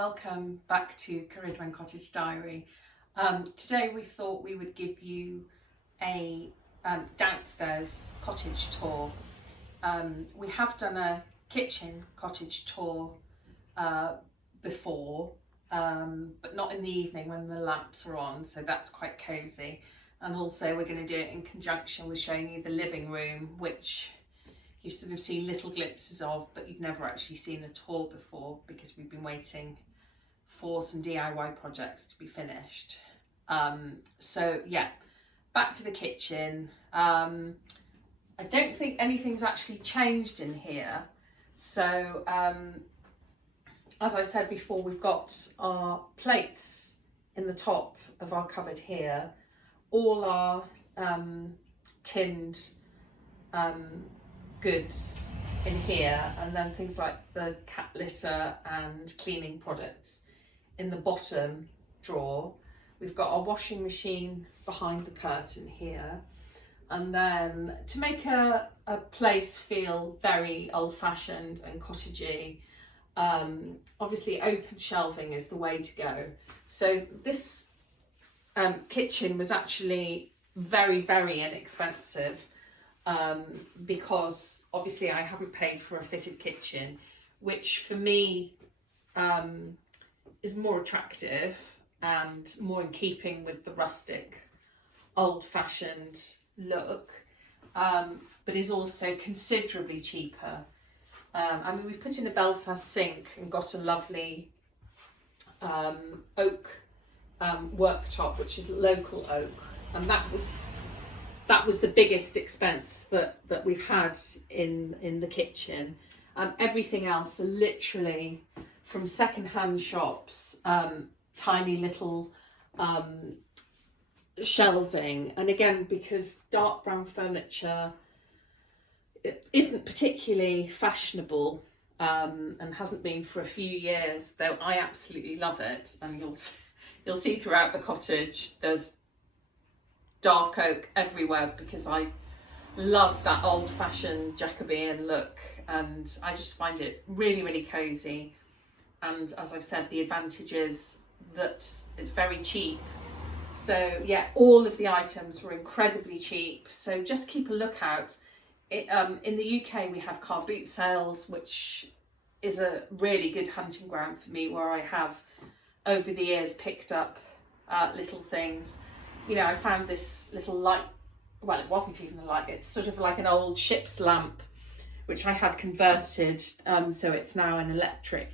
welcome back to Caridwen Cottage Diary. Today we thought we would give you a downstairs cottage tour. We have done a kitchen cottage tour before, but not in the evening when the lamps are on, so that's quite cosy. And also we're going to do it in conjunction with showing you the living room, which you sort of see little glimpses of, but you've never actually seen a tour before because we've been waiting for some DIY projects to be finished. So yeah, back to the kitchen. I don't think anything's actually changed in here. So as I said before, we've got our plates in the top of our cupboard here, all our tinned goods in here, and then things like the cat litter and cleaning products in the bottom drawer. We've got our washing machine behind the curtain here, and then to make a place feel very old-fashioned and cottagey, obviously open shelving is the way to go. So this kitchen was actually very, very inexpensive, because obviously I haven't paid for a fitted kitchen, which for me is more attractive and more in keeping with the rustic, old-fashioned look, but is also considerably cheaper. I mean, we've put in a Belfast sink and got a lovely oak worktop, which is local oak, and that was the biggest expense that we've had in the kitchen. Everything else are literally from second-hand shops, tiny little shelving. And again, because dark brown furniture isn't particularly fashionable, and hasn't been for a few years, though I absolutely love it. And you'll see throughout the cottage there's dark oak everywhere because I love that old-fashioned Jacobean look, and I just find it really, really cosy. And as I've said, the advantage is that it's very cheap. So yeah, all of the items were incredibly cheap, so just keep a lookout. In the UK we have car boot sales, which is a really good hunting ground for me, where I have over the years picked up little things. You know, I found this little light, well, it wasn't even a light, it's sort of like an old ship's lamp, which I had converted, so it's now an electric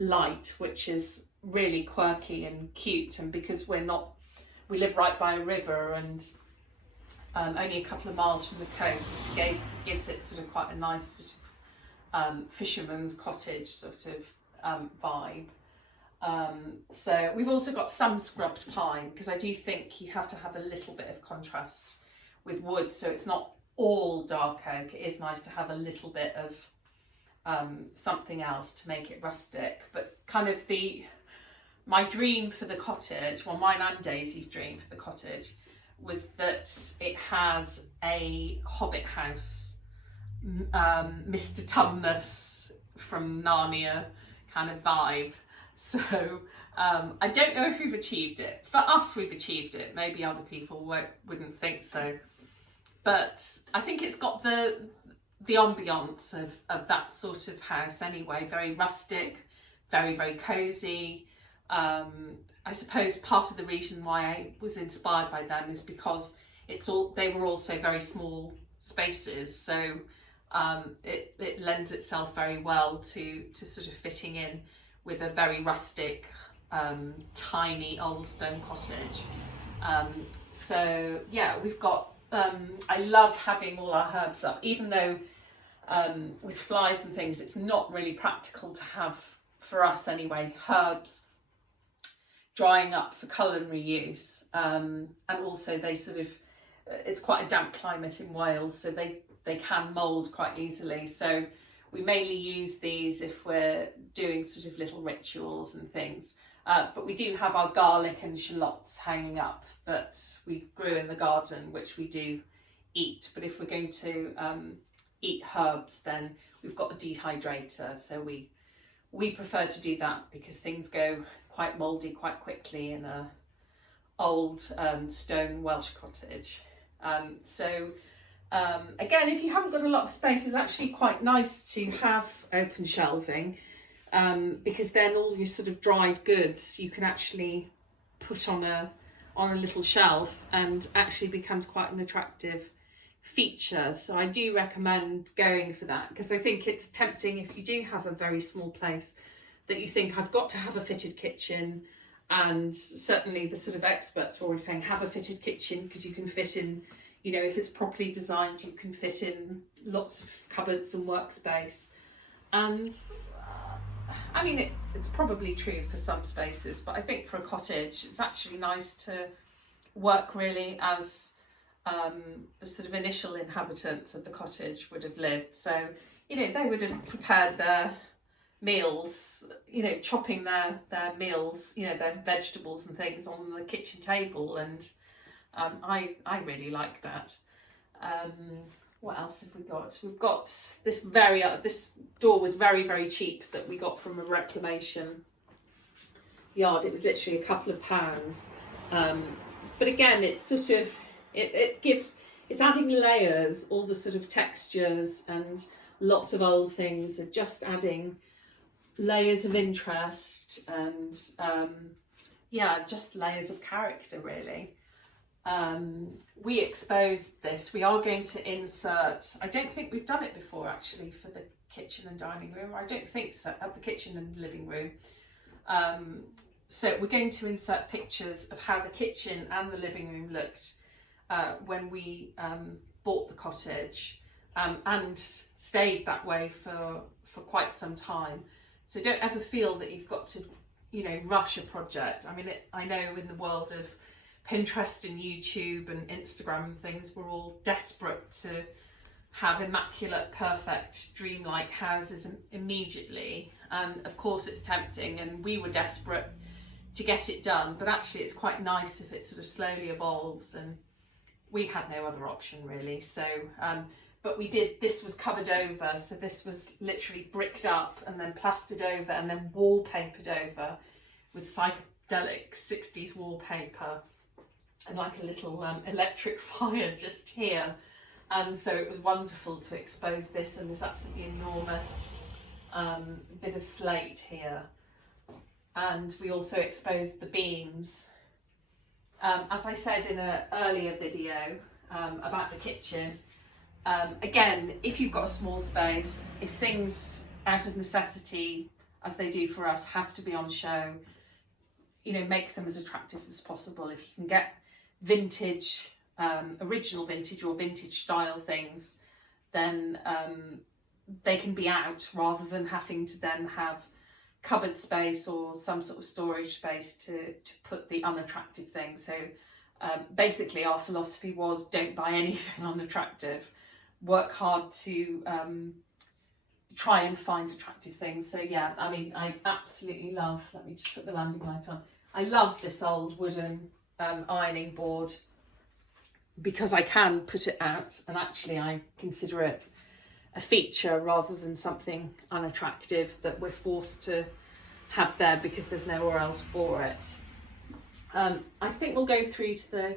light, which is really quirky and cute. And because we live right by a river and only a couple of miles from the coast, gives it sort of quite a nice sort of fisherman's cottage sort of vibe. So we've also got some scrubbed pine, because I do think you have to have a little bit of contrast with wood, so it's not all dark oak. It is nice to have a little bit of something else to make it rustic. But kind of my dream for the cottage, well, mine and Daisy's dream for the cottage, was that it has a Hobbit house, Mr. Tumnus from Narnia kind of vibe. So I don't know if we've achieved it. For us, we've achieved it. Maybe other people wouldn't think so. But I think it's got the ambience of that sort of house anyway. Very rustic, very, very cosy. I suppose part of the reason why I was inspired by them is because they were also very small spaces. So it lends itself very well to sort of fitting in with a very rustic, tiny old stone cottage. So yeah, we've got, I love having all our herbs up, even though with flies and things, it's not really practical to have, for us anyway, herbs drying up for culinary use. And also they sort of, it's quite a damp climate in Wales, so they can mould quite easily. So we mainly use these if we're doing sort of little rituals and things. But we do have our garlic and shallots hanging up that we grew in the garden, which we do eat. But if we're going to eat herbs, then we've got a dehydrator, so we we prefer to do that because things go quite mouldy quite quickly in a old stone Welsh cottage. Again, if you haven't got a lot of space, it's actually quite nice to have open shelving, because then all your sort of dried goods you can actually put on a little shelf, and actually becomes quite an attractive feature. So I do recommend going for that, because I think it's tempting if you do have a very small place that you think, I've got to have a fitted kitchen. And certainly the sort of experts are always saying, have a fitted kitchen, because you can fit in, you know, if it's properly designed, you can fit in lots of cupboards and workspace. And I mean, it's probably true for some spaces, but I think for a cottage, it's actually nice to work really as the sort of initial inhabitants of the cottage would have lived. So, you know, they would have prepared their meals, you know, chopping their meals, you know, their vegetables and things on the kitchen table, and I really like that. What else have we got? We've got this this door was very cheap, that we got from a reclamation yard. It was literally a couple of pounds, but again, it's sort of it's adding layers, all the sort of textures and lots of old things are just adding layers of interest, and just layers of character really. We exposed this. We are going to insert, I don't think we've done it before actually for the kitchen and dining room, I don't think so, of the kitchen and living room. So we're going to insert pictures of how the kitchen and the living room looked when we bought the cottage, and stayed that way for quite some time. So don't ever feel that you've got to, you know, rush a project. I mean, I know in the world of Pinterest and YouTube and Instagram and things, we're all desperate to have immaculate, perfect, dreamlike houses immediately. And of course it's tempting, and we were desperate to get it done, but actually it's quite nice if it sort of slowly evolves, and we had no other option really. So, but we did, this was covered over, so this was literally bricked up and then plastered over and then wallpapered over with psychedelic 60s wallpaper, and like a little electric fire just here. And so it was wonderful to expose this, and this absolutely enormous bit of slate here. And we also exposed the beams. As I said in an earlier video about the kitchen, again, if you've got a small space, if things out of necessity, as they do for us, have to be on show, you know, make them as attractive as possible. If you can get vintage, original vintage or vintage style things, then they can be out, rather than having to then have cupboard space or some sort of storage space to put the unattractive things. So basically our philosophy was, don't buy anything unattractive, work hard to try and find attractive things. So yeah, I mean, I absolutely love, let me just put the landing light on, I love this old wooden ironing board, because I can put it out, and actually I consider it a feature rather than something unattractive that we're forced to have there because there's nowhere else for it. I think we'll go through to the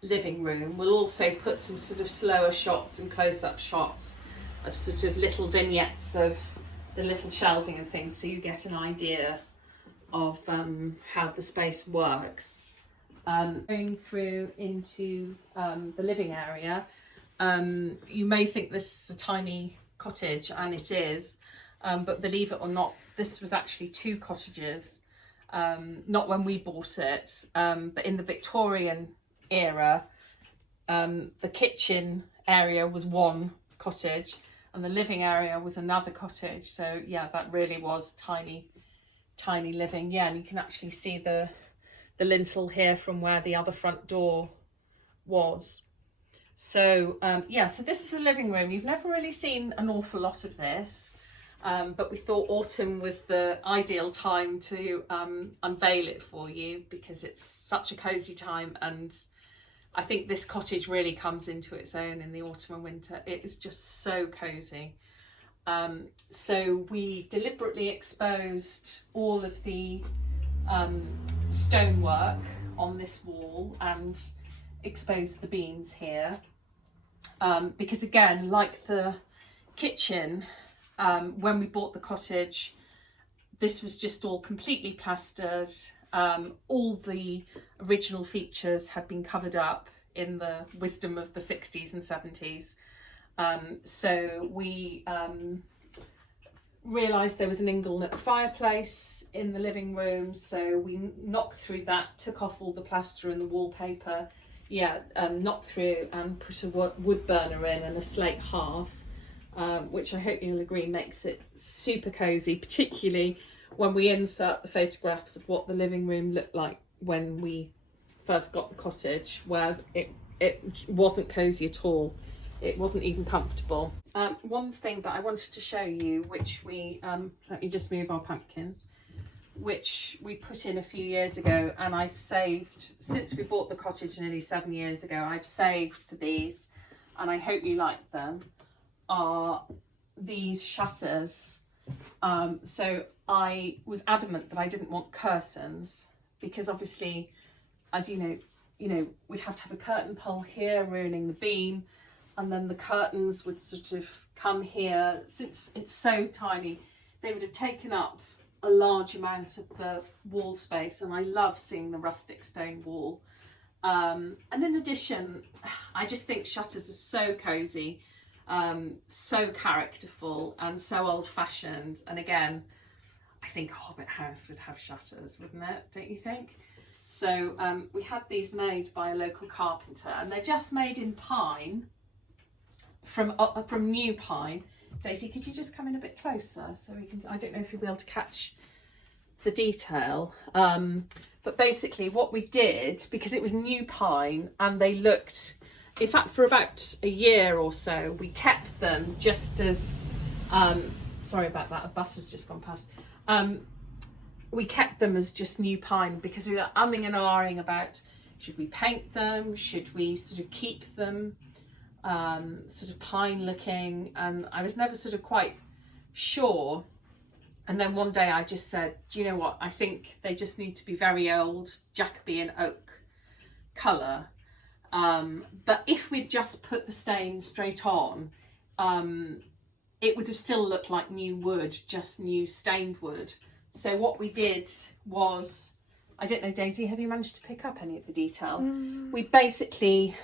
living room. We'll also put some sort of slower shots and close-up shots of sort of little vignettes of the little shelving and things, so you get an idea of how the space works. Going through into the living area, you may think this is a tiny cottage, and it is, but believe it or not, this was actually 2 cottages, not when we bought it, but in the Victorian era. The kitchen area was 1 cottage and the living area was another cottage. So yeah, that really was tiny living. Yeah, and you can actually see the lintel here from where the other front door was. So yeah, so this is the living room. You've never really seen an awful lot of this, but we thought autumn was the ideal time to unveil it for you, because it's such a cosy time, and I think this cottage really comes into its own in the autumn and winter. It is just so cosy. So we deliberately exposed all of the stonework on this wall and exposed the beams here, because again, like the kitchen, when we bought the cottage, this was just all completely plastered. All the original features had been covered up in the wisdom of the 60s and 70s. So we realised there was an ingle fireplace in the living room, so we knocked through that, took off all the plaster and the wallpaper, knocked through and put a wood burner in and a slate hearth, which I hope you'll agree makes it super cosy, particularly when we insert the photographs of what the living room looked like when we first got the cottage, where it wasn't cosy at all. It wasn't even comfortable. One thing that I wanted to show you, which we, let me just move our pumpkins, which we put in a few years ago, and I've saved, since we bought the cottage nearly 7 years ago, I've saved for these, and I hope you like them, are these shutters. So I was adamant that I didn't want curtains, because obviously, as you know, we'd have to have a curtain pole here ruining the beam, and then the curtains would sort of come here. Since it's so tiny, they would have taken up a large amount of the wall space, and I love seeing the rustic stone wall. And in addition, I just think shutters are so cosy, so characterful and so old-fashioned. And again, I think a Hobbit house would have shutters, wouldn't it? Don't you think? So we had these made by a local carpenter, and they're just made in pine, from new pine. Daisy, could you just come in a bit closer so we can, I don't know if you'll be able to catch the detail, but basically what we did, because it was new pine and they looked, in fact for about a year or so, we kept them just as, sorry about that, a bus has just gone past, we kept them as just new pine because we were umming and ahhing about, should we paint them, should we sort of keep them sort of pine looking, and I was never sort of quite sure. And then one day I just said, do you know what, I think they just need to be very old Jacobean oak colour, but if we'd just put the stain straight on, it would have still looked like new wood, just new stained wood. So what we did was, I don't know, Daisy, have you managed to pick up any of the detail? We basically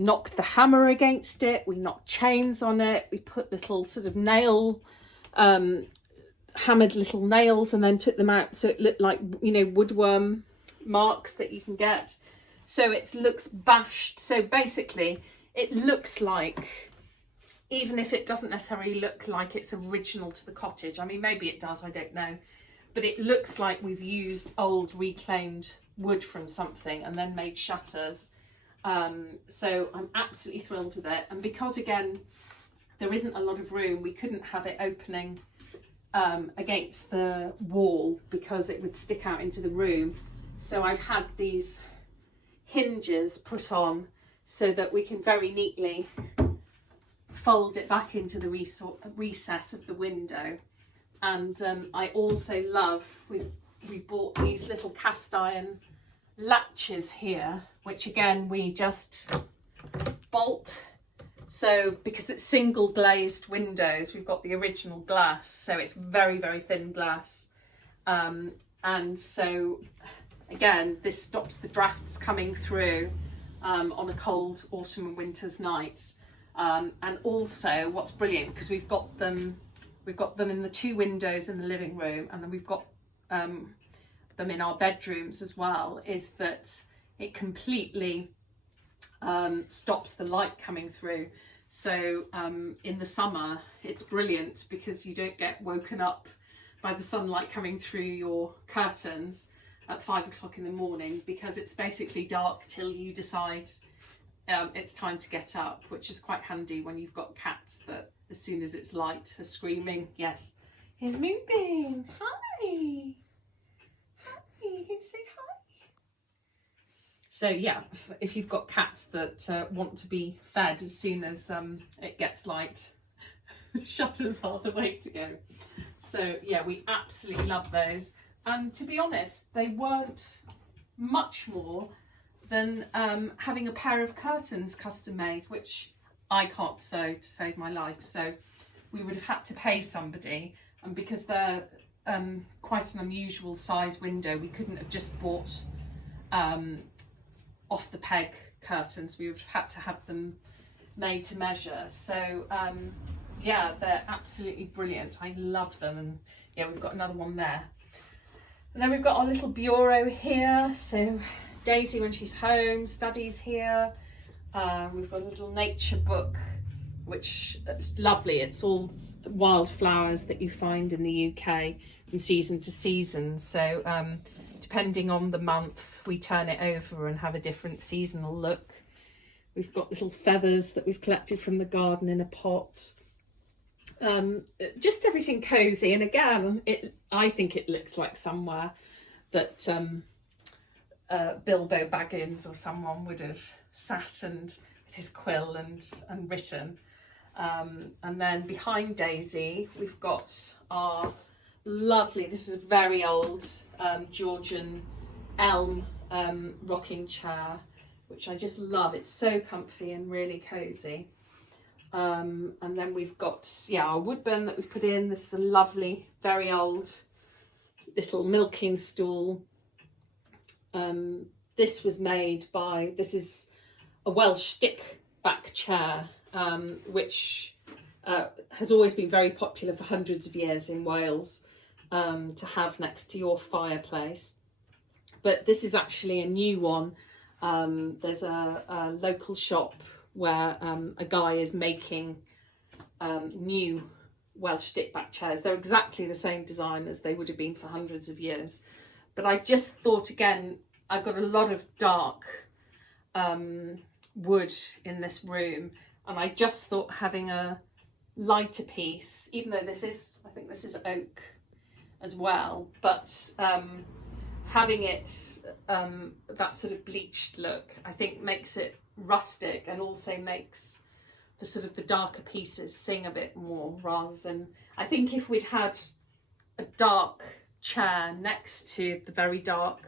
knocked the hammer against it, we knocked chains on it, we put little sort of nail, hammered little nails, and then took them out so it looked like, you know, woodworm marks that you can get. So it looks bashed. So basically it looks like, even if it doesn't necessarily look like it's original to the cottage, I mean, maybe it does, I don't know, but it looks like we've used old reclaimed wood from something and then made shutters. So I'm absolutely thrilled with it. And because again, there isn't a lot of room, we couldn't have it opening against the wall because it would stick out into the room. So I've had these hinges put on so that we can very neatly fold it back into the recess of the window. And I also love, we bought these little cast iron latches here, which again we just bolt. So because it's single glazed windows, we've got the original glass, so it's very, very thin glass, and so again this stops the drafts coming through on a cold autumn and winter's night. And also what's brilliant, because we've got them in the two windows in the living room, and then we've got them in our bedrooms as well, is that it completely stops the light coming through. So in the summer it's brilliant because you don't get woken up by the sunlight coming through your curtains at 5 o'clock in the morning, because it's basically dark till you decide it's time to get up, which is quite handy when you've got cats that as soon as it's light are screaming. Yes, here's Moonbeam. Hi. You can say hi. So yeah, if you've got cats that want to be fed as soon as it gets light, shutters are the way to go. So yeah, we absolutely love those. And to be honest, they weren't much more than having a pair of curtains custom made, which I can't sew to save my life. So we would have had to pay somebody, and because they're quite an unusual size window, we couldn't have just bought off the peg curtains. We would have had to have them made to measure. So yeah, they're absolutely brilliant. I love them. And yeah, we've got another one there. And then we've got our little bureau here. So Daisy, when she's home, studies here. We've got a little nature book, which is lovely. It's all wildflowers that you find in the UK from season to season. So depending on the month, we turn it over and have a different seasonal look. We've got little feathers that we've collected from the garden in a pot. Just everything cosy. And again, I think it looks like somewhere that Bilbo Baggins or someone would have sat and with his quill and written. And then behind Daisy, we've got our lovely, this is a very old Georgian elm rocking chair, which I just love. It's so comfy and really cosy. And then we've got, yeah, our woodburn that we've put in. This is a lovely, very old little milking stool. This was made by, this is a Welsh stick back chair, which has always been very popular for hundreds of years in Wales, to have next to your fireplace. But this is actually a new one. There's a local shop where a guy is making new Welsh stickback chairs. They're exactly the same design as they would have been for hundreds of years. But I just thought, again, I've got a lot of dark wood in this room, and I just thought having a lighter piece, even though this is, I think this is oak as well, but having it that sort of bleached look, I think makes it rustic and also makes the sort of the darker pieces sing a bit more, rather than, I think if we'd had a dark chair next to the very dark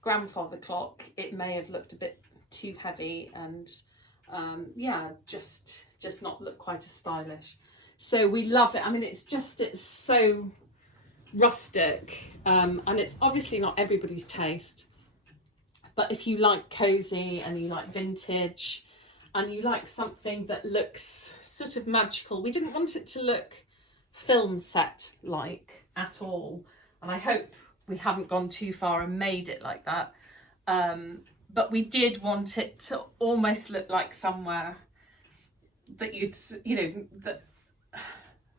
grandfather clock, it may have looked a bit too heavy and yeah, just not look quite as stylish. So we love it. I mean, it's so rustic, and it's obviously not everybody's taste, but if you like cosy and you like vintage and you like something that looks sort of magical, we didn't want it to look film set like at all, and I hope we haven't gone too far and made it like that, but we did want it to almost look like somewhere that you'd, you know, that,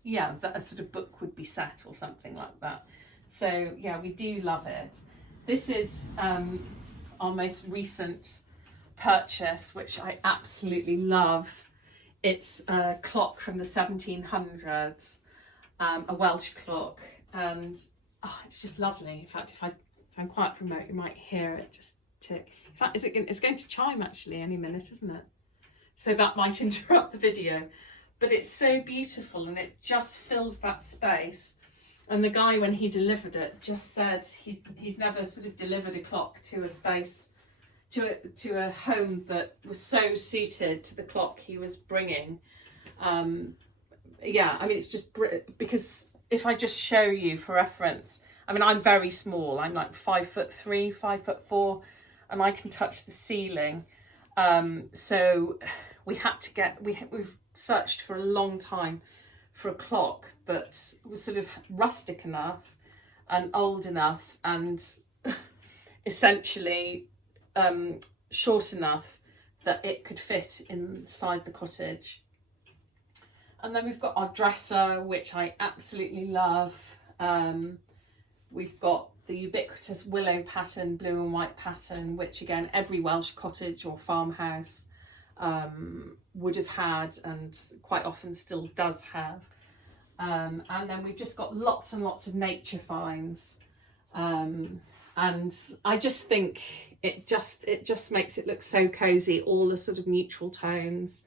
yeah, that a sort of book would be set or something like that. So yeah, we do love it. This is our most recent purchase, which I absolutely love. It's a clock from the 1700s, a Welsh clock, and oh, it's just lovely. In fact, if I'm quite remote, you might hear it just tick. In fact, it's going to chime actually any minute, isn't it? So that might interrupt the video. But it's so beautiful and it just fills that space. And the guy, when he delivered it, just said he's never sort of delivered a clock to a space, to a home that was so suited to the clock he was bringing. Yeah, I mean, it's just because if I just show you for reference, I mean, I'm very small. I'm like 5'3", 5'4", and I can touch the ceiling. So we had to get, we've searched for a long time for a clock that was sort of rustic enough and old enough and essentially short enough that it could fit inside the cottage. And then we've got our dresser, which I absolutely love. We've got the ubiquitous willow pattern, blue and white pattern, which again, every Welsh cottage or farmhouse would have had and quite often still does have. And then we've just got lots and lots of nature finds. And I just think it just makes it look so cosy, all the sort of neutral tones.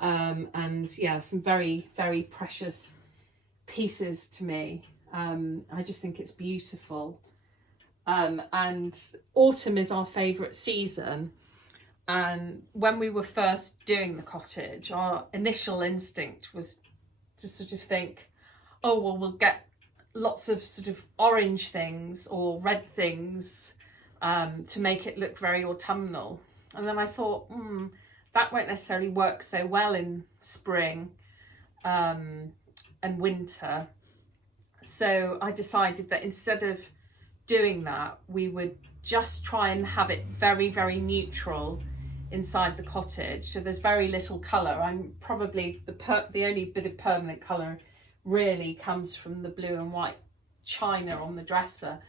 And yeah, some very, very precious pieces to me. I just think it's beautiful. And autumn is our favourite season. And when we were first doing the cottage, our initial instinct was to sort of think, oh, well, we'll get lots of sort of orange things or red things to make it look very autumnal. And then I thought, that won't necessarily work so well in spring and winter. So I decided that instead of doing that, we would just try and have it very, very neutral inside the cottage. So there's very little colour. I'm probably the only bit of permanent colour really comes from the blue and white china on the dresser.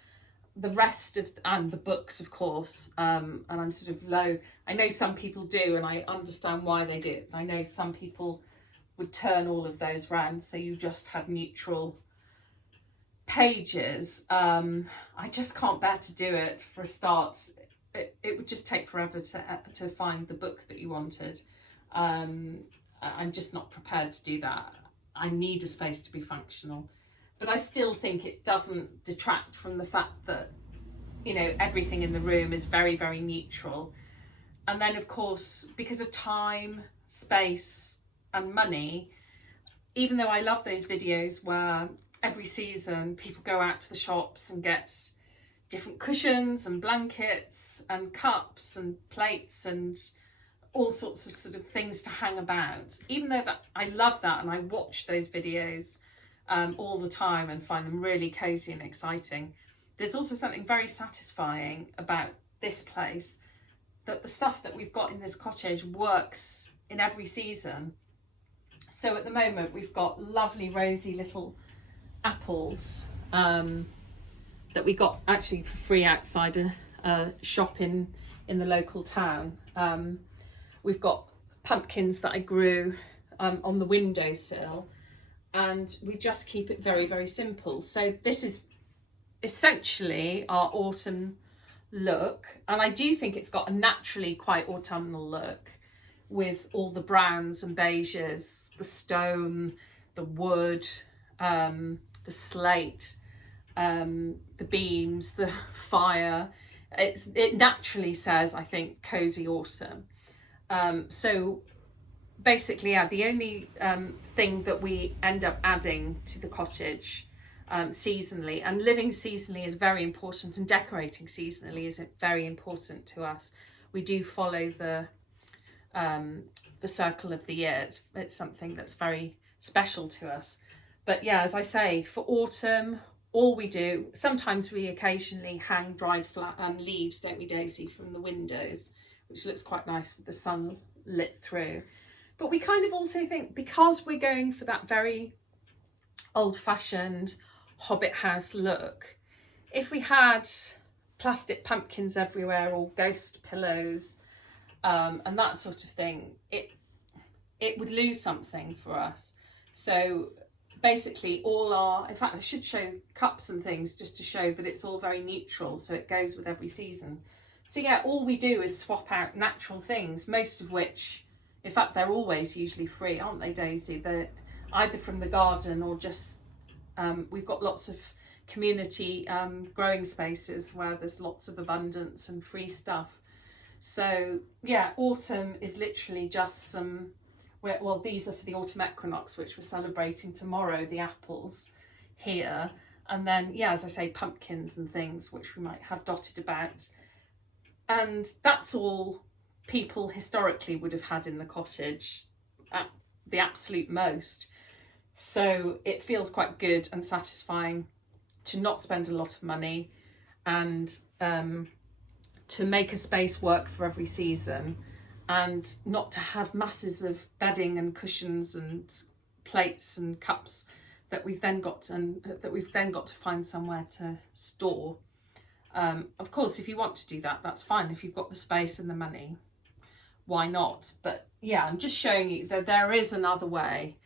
The rest of, and the books, of course, and I'm sort of low. I know some people do, and I understand why they do it. I know some people would turn all of those round, so you just had neutral pages. I just can't bear to do it for a start. It would just take forever to find the book that you wanted. I'm just not prepared to do that. I need a space to be functional. But I still think it doesn't detract from the fact that, you know, everything in the room is very, very neutral. And then, of course, because of time, space and money, even though I love those videos where every season people go out to the shops and get different cushions and blankets and cups and plates and all sorts of sort of things to hang about, even though that I love that and I watch those videos all the time and find them really cosy and exciting, there's also something very satisfying about this place, that the stuff that we've got in this cottage works in every season. So at the moment we've got lovely rosy little apples that we got actually for free outside a shop in the local town. We've got pumpkins that I grew on the windowsill, and we just keep it very, very simple. So this is essentially our autumn look, and I do think it's got a naturally quite autumnal look with all the browns and beiges, the stone, the wood, the slate, the beams, the fire. It naturally says, I think, cozy autumn. So basically, yeah, the only thing that we end up adding to the cottage seasonally, and living seasonally is very important, and decorating seasonally is very important to us. We do follow the circle of the year. It's something that's very special to us. But yeah, as I say, for autumn, all we do, sometimes we occasionally hang dried leaves, don't we, Daisy, from the windows, which looks quite nice with the sun lit through. But we kind of also think, because we're going for that very old-fashioned Hobbit house look, if we had plastic pumpkins everywhere or ghost pillows and that sort of thing, it would lose something for us. So basically in fact I should show cups and things just to show that it's all very neutral, so it goes with every season. So yeah, all we do is swap out natural things, most of which, in fact, they're always usually free, aren't they, Daisy? They're either from the garden or just, we've got lots of community growing spaces where there's lots of abundance and free stuff. So yeah, autumn is literally just well, these are for the autumn equinox, which we're celebrating tomorrow, the apples here. And then, yeah, as I say, pumpkins and things which we might have dotted about. And that's all people historically would have had in the cottage at the absolute most. So it feels quite good and satisfying to not spend a lot of money and to make a space work for every season, and not to have masses of bedding and cushions and plates and cups that we've then got to find somewhere to store. Of course, if you want to do that, that's fine. If you've got the space and the money, why not? But yeah, I'm just showing you that there is another way,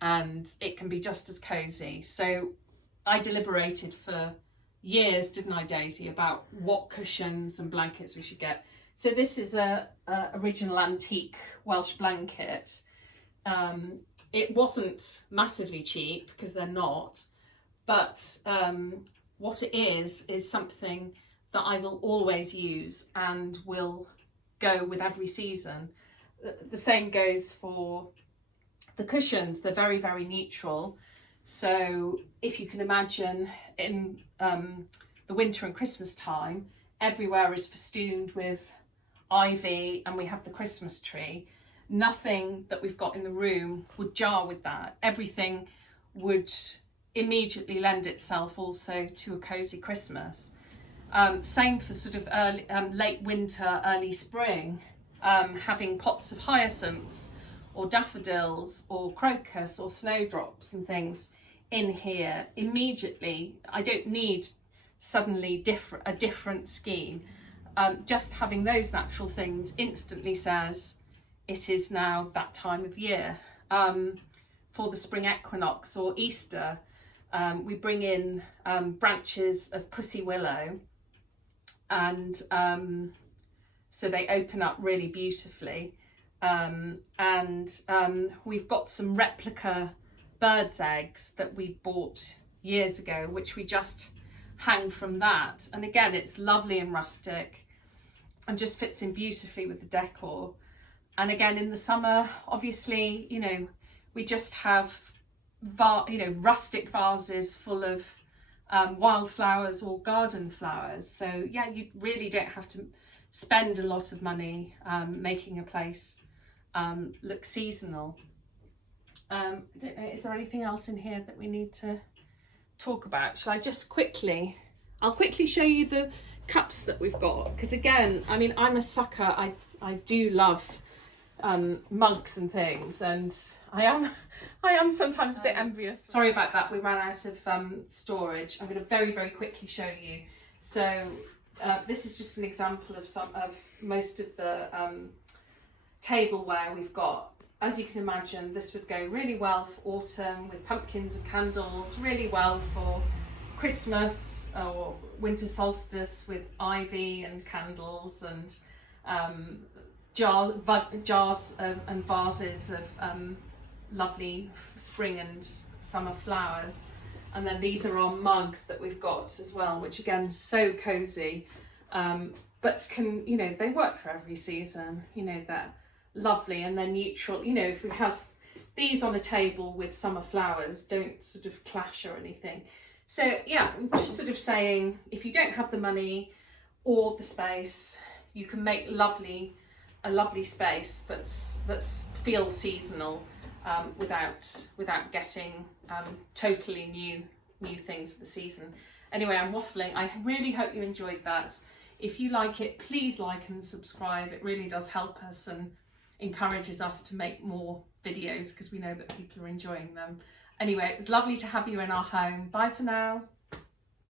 and it can be just as cozy. So I deliberated for years, didn't I, Daisy, about what cushions and blankets we should get. So this is a original antique Welsh blanket It wasn't massively cheap, because they're not, but what it is something that I will always use and will go with every season. The same goes for the cushions. They're very, very neutral. So if you can imagine, in the winter and Christmas time, everywhere is festooned with ivy and we have the Christmas tree. Nothing that we've got in the room would jar with that. Everything would immediately lend itself also to a cosy Christmas. Same for sort of early, late winter, early spring, having pots of hydrangeas or daffodils or crocus or snowdrops and things in here immediately. I don't need suddenly a different scheme. Just having those natural things instantly says it is now that time of year. For the spring equinox or Easter, we bring in branches of pussy willow, and so they open up really beautifully. We've got some replica birds' eggs that we bought years ago, which we just hang from that. And again, it's lovely and rustic and just fits in beautifully with the decor. And again, in the summer, obviously, you know, we just have rustic vases full of wildflowers or garden flowers. So yeah, you really don't have to spend a lot of money making a place look seasonal. I don't know, is there anything else in here that we need to talk about? Shall I just I'll quickly show you the cups that we've got, because again, I mean, I'm a sucker. I do love mugs and things, and I am sometimes a bit envious. Sorry about that, we ran out of storage. I'm going to very, very quickly show you. So this is just an example of most of the tableware we've got. As you can imagine, this would go really well for autumn with pumpkins and candles, really well for Christmas or winter solstice with ivy and candles, and jars and vases of lovely spring and summer flowers. And then these are our mugs that we've got as well, which again, so cozy, but can, you know, they work for every season. You know, they're lovely and they're neutral. You know, if we have these on a table with summer flowers, don't sort of clash or anything. So yeah, I'm just sort of saying, if you don't have the money or the space, you can make a lovely space that's feels seasonal, without getting totally new things for the season. Anyway, I'm waffling. I really hope you enjoyed that. If you like it, please like and subscribe. It really does help us and encourages us to make more videos, because we know that people are enjoying them. Anyway, it was lovely to have you in our home. Bye for now.